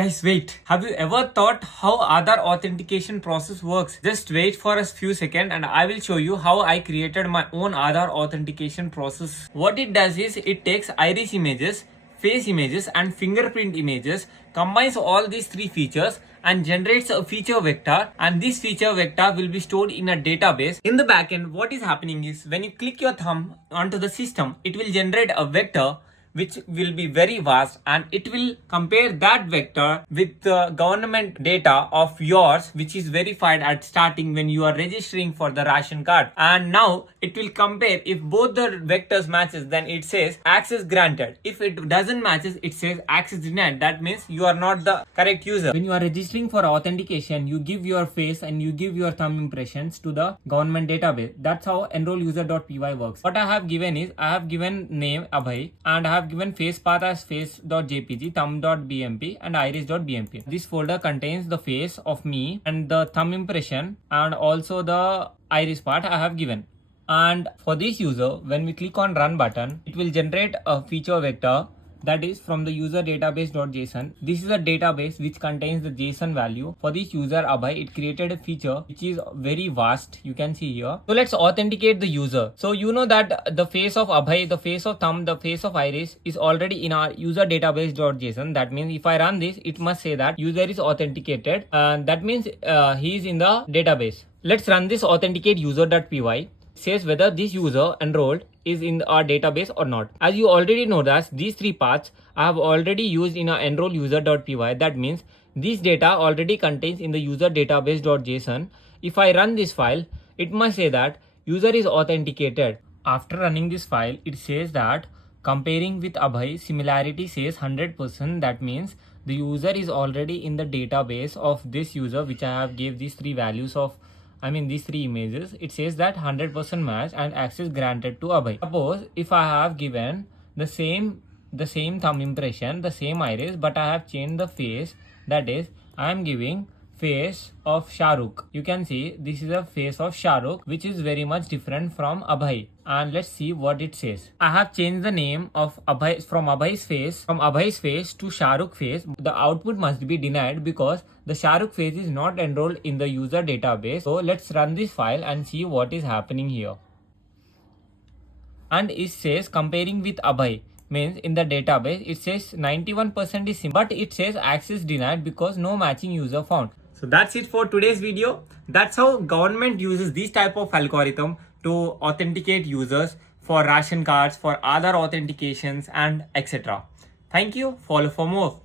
Guys, wait. Have you ever thought how Aadhaar authentication process works? Just wait for a few seconds and I will show you how I created my own Aadhaar authentication process. What it does is it takes iris images, face images and fingerprint images, combines all these three features and generates a feature vector, and this feature vector will be stored in a database. In the backend, what is happening is when you click your thumb onto the system, it will generate a vector which will be very vast, and it will compare that vector with the government data of yours which is verified at starting when you are registering for the ration card. And now it will compare. If both the vectors matches, then it says access granted. If it doesn't matches, it says access denied. That means you are not the correct user. When you are registering for authentication, you give your face and you give your thumb impressions to the government database. That's how enrolluser.py works. What I have given is I have given name Abhay and I have given face path as face.jpg, thumb.bmp and iris.bmp. This folder contains the face of me and the thumb impression and also the iris part I have given. And for this user, when we click on run button, it will generate a feature vector that is from the user database.json. This is a database which contains the JSON value. For this user Abhay, it created a feature which is very vast. You can see here. So let's authenticate the user. So you know that the face of Abhay, the face of thumb, the face of iris is already in our user database.json. That means if I run this, it must say that user is authenticated. That means he is in the database. Let's run this authenticate user.py. Says whether this user enrolled is in our database or not. As you already know that these three paths I have already used in our enroll user.py. That means this data already contains in the user database.json. If I run this file, it must say that user is authenticated. After running this file, it says that comparing with Abhay, similarity says 100%. That means the user is already in the database of this user which I have gave these three values of these three images. It says that 100% match and access granted to Abhay. Suppose if I have given the same thumb impression, the same iris, but I have changed the face. That is, I am giving face of Shahrukh. You can see this is a face of Shahrukh which is very much different from Abhay. And let's see what it says. I have changed the name of Abhay from Abhay's face to Shahrukh face. The output must be denied because the Shahrukh face is not enrolled in the user database. So let's run this file and see what is happening here. And it says comparing with Abhay. Means in the database it says 91% is similar, but it says access denied because no matching user found. So that's it for today's video. That's how government uses this type of algorithm to authenticate users for ration cards, for other authentications and etc. Thank you. Follow for more.